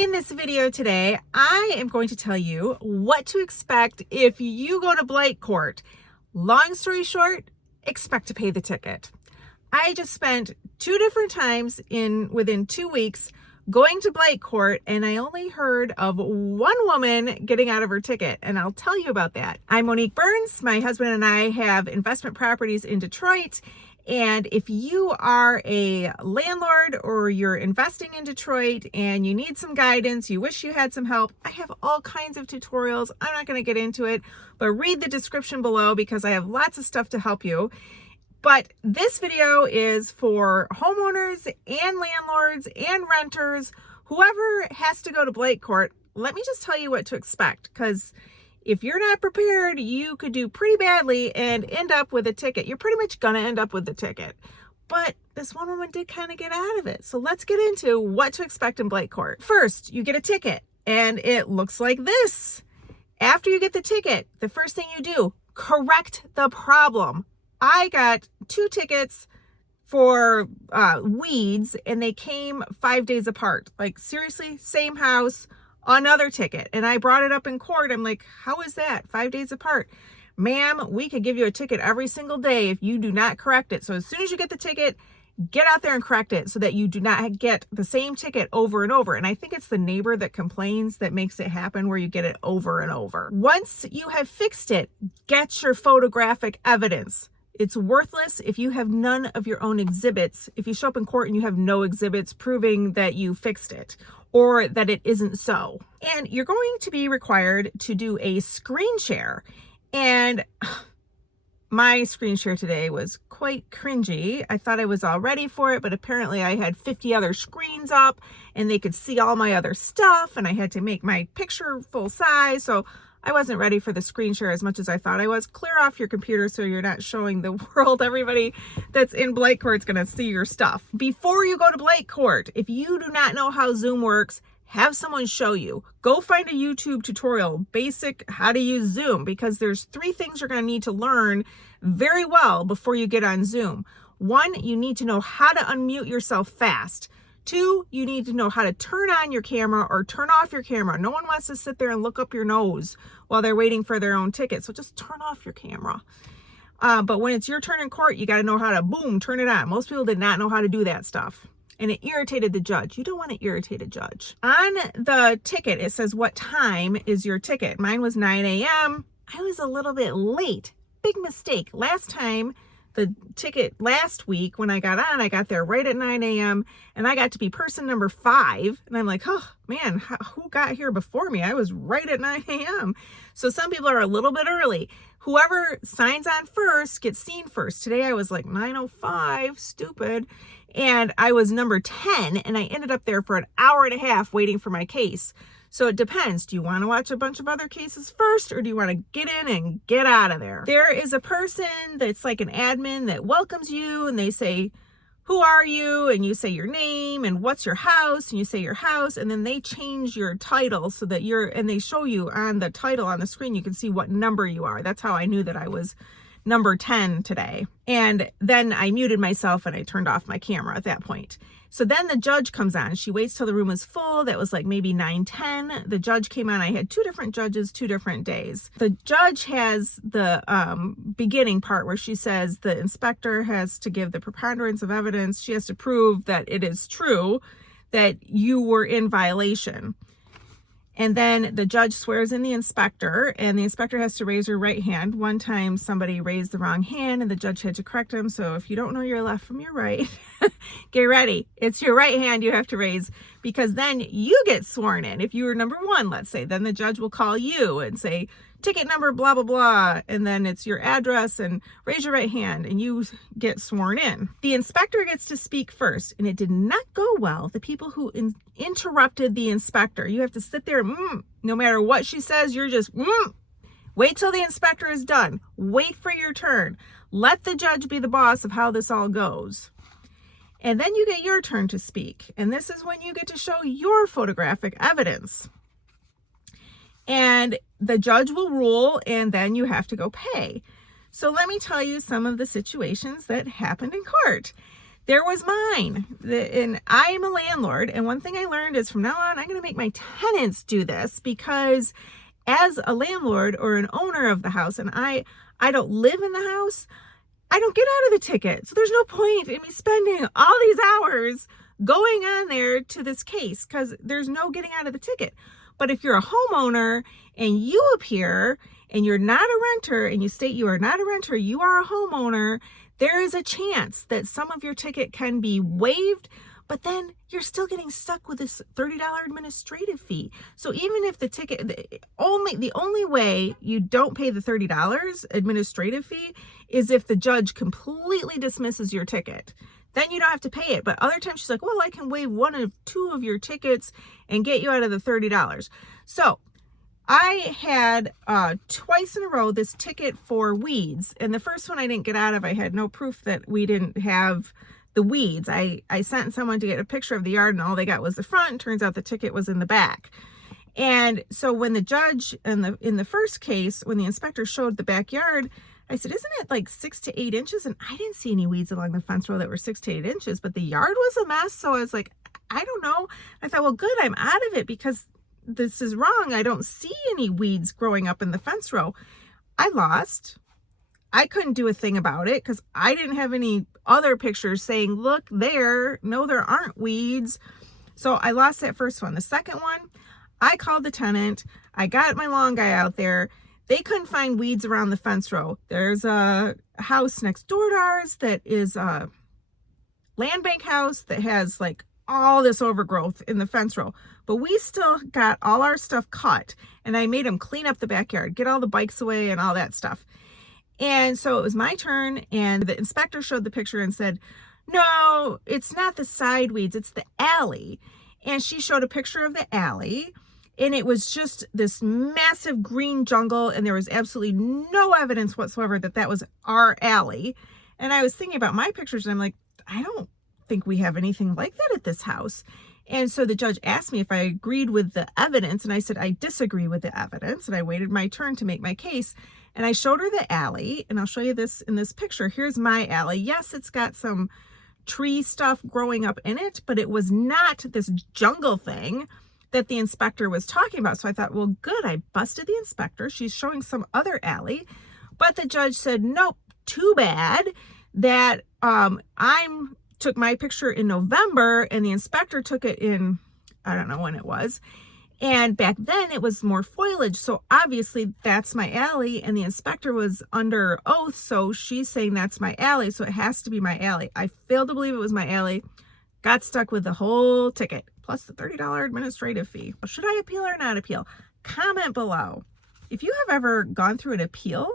In this video today, I am going to tell you what to expect if you go to Blight Court. Long story short, expect to pay the ticket. I just spent 2 different times within 2 weeks going to Blight Court, and I only heard of one woman getting out of her ticket, and I'll tell you about that. I'm Monique Burns. My husband and I have investment properties in Detroit. And if you are a landlord or you're investing in Detroit and you need some guidance, you wish you had some help, I have all kinds of tutorials. I'm not going to get into it, but read the description below because I have lots of stuff to help you. But this video is for homeowners and landlords and renters, whoever has to go to Blight Court. Let me just tell you what to expect, because if you're not prepared, you could do pretty badly and end up with a ticket. You're pretty much going to end up with the ticket. But this one woman did kind of get out of it. So let's get into what to expect in Blight Court. First, you get a ticket and it looks like this. After you get the ticket, the first thing you do, correct the problem. I got 2 tickets for weeds and they came 5 days apart. Like seriously, same house, another ticket. And I brought it up in court. I'm like, how is that 5 days apart? Ma'am, we could give you a ticket every single day if you do not correct it. So as soon as you get the ticket, get out there and correct it so that you do not get the same ticket over and over. And I think it's the neighbor that complains that makes it happen, where you get it over and over. Once you have fixed it, get your photographic evidence. It's worthless if you have none of your own exhibits. If you show up in court and you have no exhibits proving that you fixed it or that it isn't so. And you're going to be required to do a screen share. And my screen share today was quite cringy. I thought I was all ready for it, but apparently I had 50 other screens up and they could see all my other stuff, and I had to make my picture full size. So I wasn't ready for the screen share as much as I thought I was. Clear off your computer so you're not showing the world. Everybody that's in Blight Court is going to see your stuff. Before you go to Blight Court, if you do not know how Zoom works, have someone show you. Go find a YouTube tutorial, basic how to use Zoom, because there's 3 things you're going to need to learn very well before you get on Zoom. 1, you need to know how to unmute yourself fast. 2, you need to know how to turn on your camera or turn off your camera. No one wants to sit there and look up your nose while they're waiting for their own ticket. So just turn off your camera. But when it's your turn in court, you got to know how to, boom, turn it on. Most people did not know how to do that stuff. And it irritated the judge. You don't want to irritate a judge. On the ticket, it says what time is your ticket. Mine was 9 a.m. I was a little bit late. Big mistake. Last time, the ticket last week when I got on, I got there right at 9 a.m. and I got to be person number 5. And I'm like, oh man, who got here before me? I was right at 9 a.m. So some people are a little bit early. Whoever signs on first gets seen first. Today I was like 9:05, stupid. And I was number 10 and I ended up there for an hour and a half waiting for my case. So it depends. Do you want to watch a bunch of other cases first, or do you want to get in and get out of there? There is a person that's like an admin that welcomes you, and they say, who are you? And you say your name and what's your house, and you say your house, and then they change your title so that and they show you on the title on the screen, you can see what number you are. That's how I knew that I was number 10 today. And then I muted myself and I turned off my camera at that point. So then the judge comes on. She waits till the room is full. That was like maybe 9:10. The judge came on. I had 2 different judges, 2 different days. The judge has the beginning part where she says the inspector has to give the preponderance of evidence. She has to prove that it is true that you were in violation. And then the judge swears in the inspector, and the inspector has to raise her right hand. One time somebody raised the wrong hand and the judge had to correct him. So if you don't know your left from your right, get ready. It's your right hand you have to raise, because then you get sworn in. If you were number 1, let's say, then the judge will call you and say, ticket number, blah, blah, blah. And then it's your address and raise your right hand and you get sworn in. The inspector gets to speak first, and it did not go well. The people who interrupted the inspector, you have to sit there, no matter what she says, you're just, wait till the inspector is done. Wait for your turn. Let the judge be the boss of how this all goes. And then you get your turn to speak. And this is when you get to show your photographic evidence. And the judge will rule, and then you have to go pay. So let me tell you some of the situations that happened in court. there was mine. And I am a landlord. And one thing I learned is from now on, I'm going to make my tenants do this, because as a landlord or an owner of the house, and I don't live in the house, I don't get out of the ticket. So there's no point in me spending all these hours going on there to this case, because there's no getting out of the ticket. But if you're a homeowner and you appear and you're not a renter, and you state you are not a renter, you are a homeowner, there is a chance that some of your ticket can be waived, but then you're still getting stuck with this $30 administrative fee. So even if the ticket, the only way you don't pay the $30 administrative fee is if the judge completely dismisses your ticket. Then you don't have to pay it. But other times she's like, well, I can waive one of two of your tickets and get you out of the $30. So I had twice in a row this ticket for weeds. And the first one I didn't get out of. I had no proof that we didn't have the weeds. I sent someone to get a picture of the yard, and all they got was the front. Turns out the ticket was in the back. And so when the judge in the first case, when the inspector showed the backyard, I said, isn't it like 6 to 8 inches? And I didn't see any weeds along the fence row that were 6 to 8 inches, but the yard was a mess. So I was like, I don't know. I thought, well, good, I'm out of it, because this is wrong. I don't see any weeds growing up in the fence row. I lost. I couldn't do a thing about it because I didn't have any other pictures saying, look there. No, there aren't weeds. So I lost that first one. The second one, I called the tenant. I got my lawn guy out there. They couldn't find weeds around the fence row. There's a house next door to ours that is a land bank house that has like all this overgrowth in the fence row. But we still got all our stuff cut. And I made them clean up the backyard, get all the bikes away and all that stuff. And so it was my turn, and the inspector showed the picture and said, no, it's not the side weeds, it's the alley. And she showed a picture of the alley, and it was just this massive green jungle, and there was absolutely no evidence whatsoever that that was our alley. And I was thinking about my pictures, and I'm like, I don't think we have anything like that at this house. And so the judge asked me if I agreed with the evidence, and I said, I disagree with the evidence, and I waited my turn to make my case. And I showed her the alley, and I'll show you this in this picture. Here's my alley. Yes, it's got some tree stuff growing up in it, but it was not this jungle thing that the inspector was talking about. So I thought, well, good, I busted the inspector. She's showing some other alley. But the judge said, nope, too bad that I took my picture in November and the inspector took it in, I don't know when it was. And back then it was more foliage. So obviously that's my alley, and the inspector was under oath. So she's saying that's my alley. So it has to be my alley. I failed to believe it was my alley. Got stuck with the whole ticket plus the $30 administrative fee. Should I appeal or not appeal? Comment below. If you have ever gone through an appeal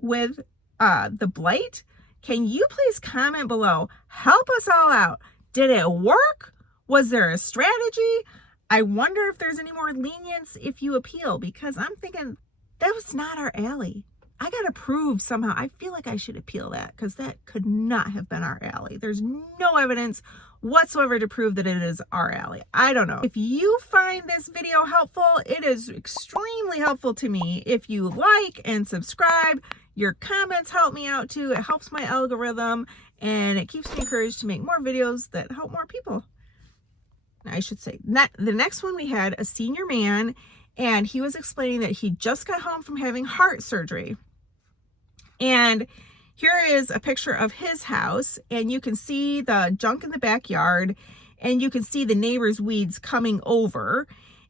with the blight, can you please comment below? Help us all out. Did it work? Was there a strategy? I wonder if there's any more lenience if you appeal, because I'm thinking that was not our alley. I got to prove somehow. I feel like I should appeal that, because that could not have been our alley. There's no evidence whatsoever to prove that it is our alley. I don't know. If you find this video helpful, it is extremely helpful to me. If you like and subscribe, your comments help me out too. It helps my algorithm, and it keeps me encouraged to make more videos that help more people. I should say, the next one we had a senior man, and he was explaining that he just got home from having heart surgery. And here is a picture of his house, and you can see the junk in the backyard, and you can see the neighbor's weeds coming over,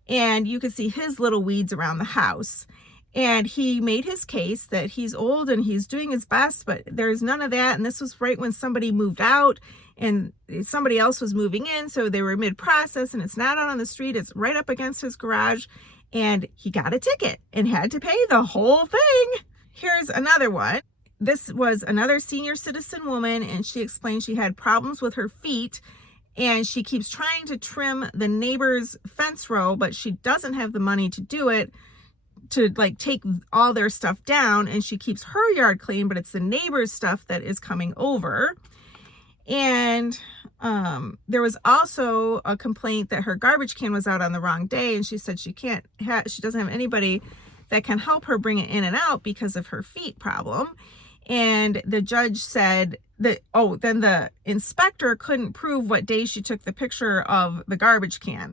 and you can see his little weeds around the house. And he made his case that he's old and he's doing his best, but there's none of that. And this was right when somebody moved out and somebody else was moving in. So they were mid-process, and it's not out on the street. It's right up against his garage. And he got a ticket and had to pay the whole thing. Here's another one. This was another senior citizen woman, and she explained she had problems with her feet, and she keeps trying to trim the neighbor's fence row, but she doesn't have the money to do it, to like take all their stuff down, and she keeps her yard clean, but it's the neighbor's stuff that is coming over. And there was also a complaint that her garbage can was out on the wrong day, and she said she doesn't have anybody that can help her bring it in and out because of her feet problem. And the judge said that, then the inspector couldn't prove what day she took the picture of the garbage can.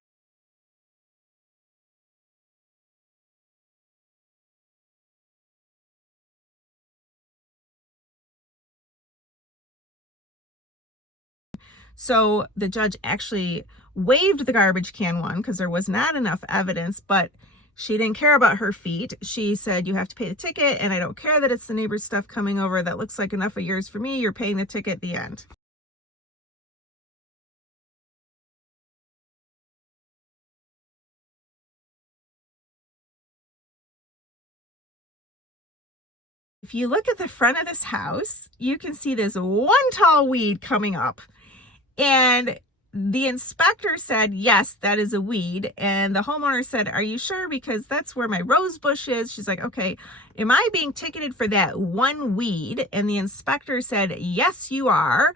So the judge actually waived the garbage can one because there was not enough evidence, but she didn't care about her feet. She said, you have to pay the ticket, and I don't care that it's the neighbor's stuff coming over. That looks like enough of yours for me. You're paying the ticket at the end. If you look at the front of this house, you can see this one tall weed coming up. And the inspector said, yes, that is a weed. And the homeowner said, are you sure? Because that's where my rose bush is. She's like, okay, am I being ticketed for that one weed? And the inspector said, yes, you are.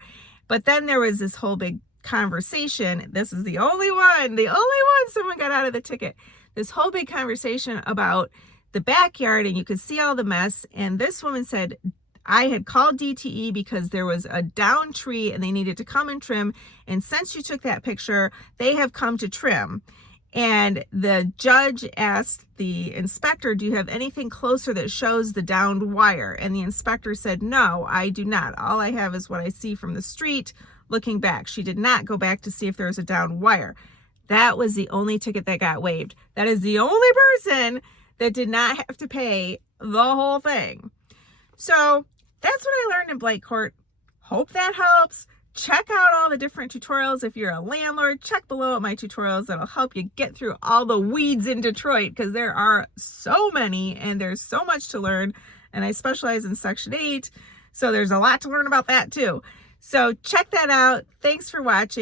But then there was this whole big conversation. This is the only one someone got out of the ticket. This whole big conversation about the backyard, and you could see all the mess. And this woman said, I had called DTE because there was a down tree and they needed to come and trim. And since you took that picture, they have come to trim. And the judge asked the inspector, do you have anything closer that shows the downed wire? And the inspector said, no, I do not. All I have is what I see from the street looking back. She did not go back to see if there was a downed wire. That was the only ticket that got waived. That is the only person that did not have to pay the whole thing. So that's what I learned in Blight Court. Hope that helps. Check out all the different tutorials. If you're a landlord, check below at my tutorials. That'll help you get through all the weeds in Detroit, because there are so many and there's so much to learn. And I specialize in Section 8, so there's a lot to learn about that too. So check that out. Thanks for watching.